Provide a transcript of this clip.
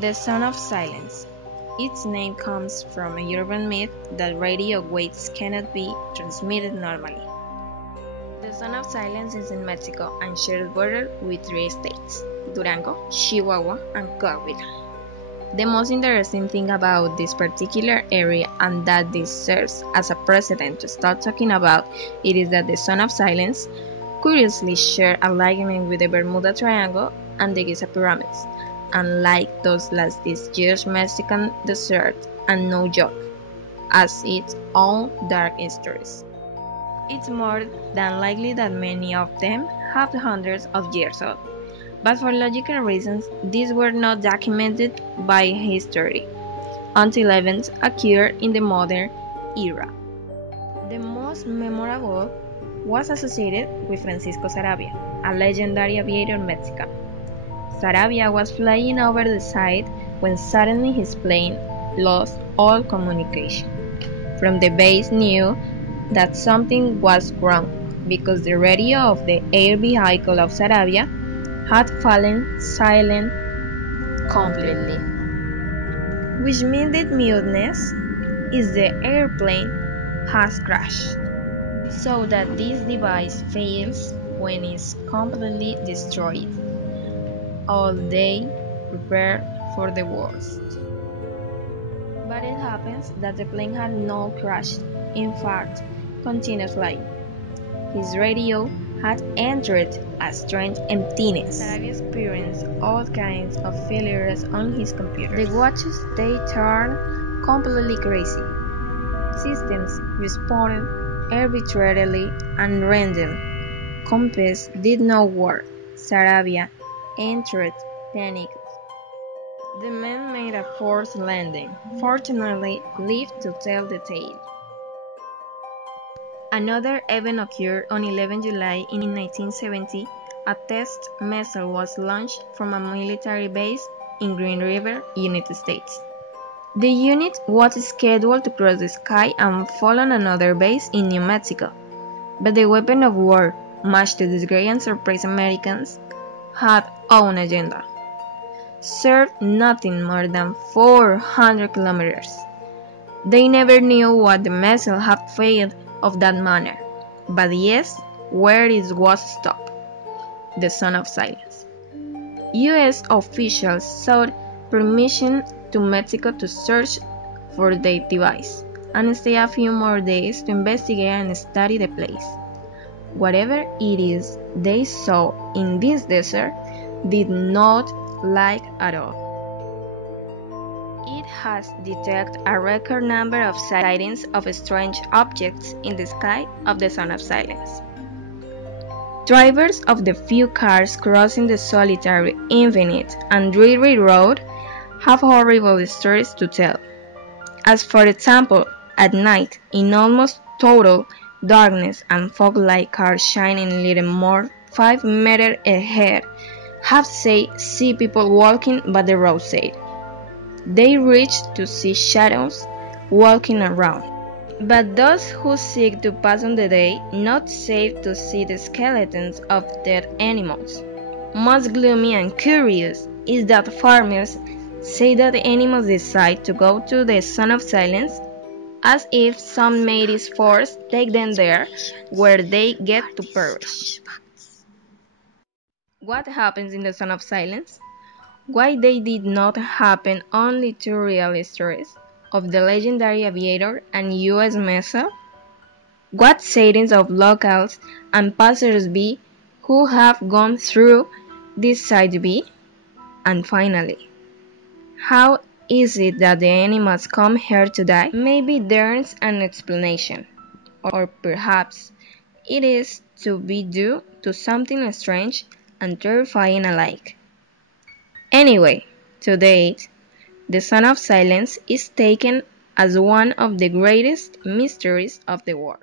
The Son of Silence. Its name comes from a urban myth that radio waves cannot be transmitted normally. The Son of Silence is in Mexico and shares border with 3 states: Durango, Chihuahua, and Coahuila. The most interesting thing about this particular area, and that this serves as a precedent to start talking about it, is that the Son of Silence curiously share a likeness with the Bermuda Triangle and the Giza Pyramids, unlike those last this huge Mexican desert and no joke, as its own dark histories. It's more than likely that many of them have hundreds of years old, but for logical reasons these were not documented by history until events occurred in the modern era. The most memorable was associated with Francisco Sarabia, a legendary aviator Mexican. Sarabia was flying over the site when suddenly his plane lost all communication. From the base knew that something was wrong because the radio of the air vehicle of Sarabia had fallen silent completely, which means that muteness is the airplane has crashed, so that this device fails when it's completely destroyed. All they prepare for the worst. But it happens that the plane had not crashed, in fact, continued flying. His radio had entered a strange emptiness. Sarabia experienced all kinds of failures on his computer. The watches they turned completely crazy. Systems responded arbitrarily and random. Compass did not work. Sarabia entered panic. The men made a forced landing, fortunately lived to tell the tale. Another event occurred on 11 July in 1970. A test missile was launched from a military base in Green River, United States. The unit was scheduled to cross the sky and fall on another base in New Mexico, but the weapon of war, much to disgrace and surprise Americans, had own agenda. Served nothing more than 400 kilometers. They never knew what the missile had failed of that manner, but yes, where it was stopped. The Son of Silence. U.S. officials sought permission to Mexico to search for the device and stay a few more days to investigate and study the place. Whatever it is they saw in this desert did not like at all. It has detected a record number of sightings of strange objects in the sky of the Son of Silence. Drivers of the few cars crossing the solitary, infinite, and dreary road have horrible stories to tell. As for example, at night, in almost total darkness and fog-like cars shining little more 5 meters ahead have see people walking by the roadside. They reach to see shadows walking around. But those who seek to pass on the day not safe to see the skeletons of dead animals. Most gloomy and curious is that farmers say that the animals decide to go to the Son of Silence as if some mighty force take them there where they get to perish. What happens in the Son of Silence? Why they did not happen only two real stories of the legendary aviator and U.S. missile? What sightings of locals and passers-by who have gone through this site be? And finally, how is it that the animals come here to die? Maybe there's an explanation, or perhaps it is to be due to something strange and terrifying alike. Anyway, to date, the Son of Silence is taken as one of the greatest mysteries of the world.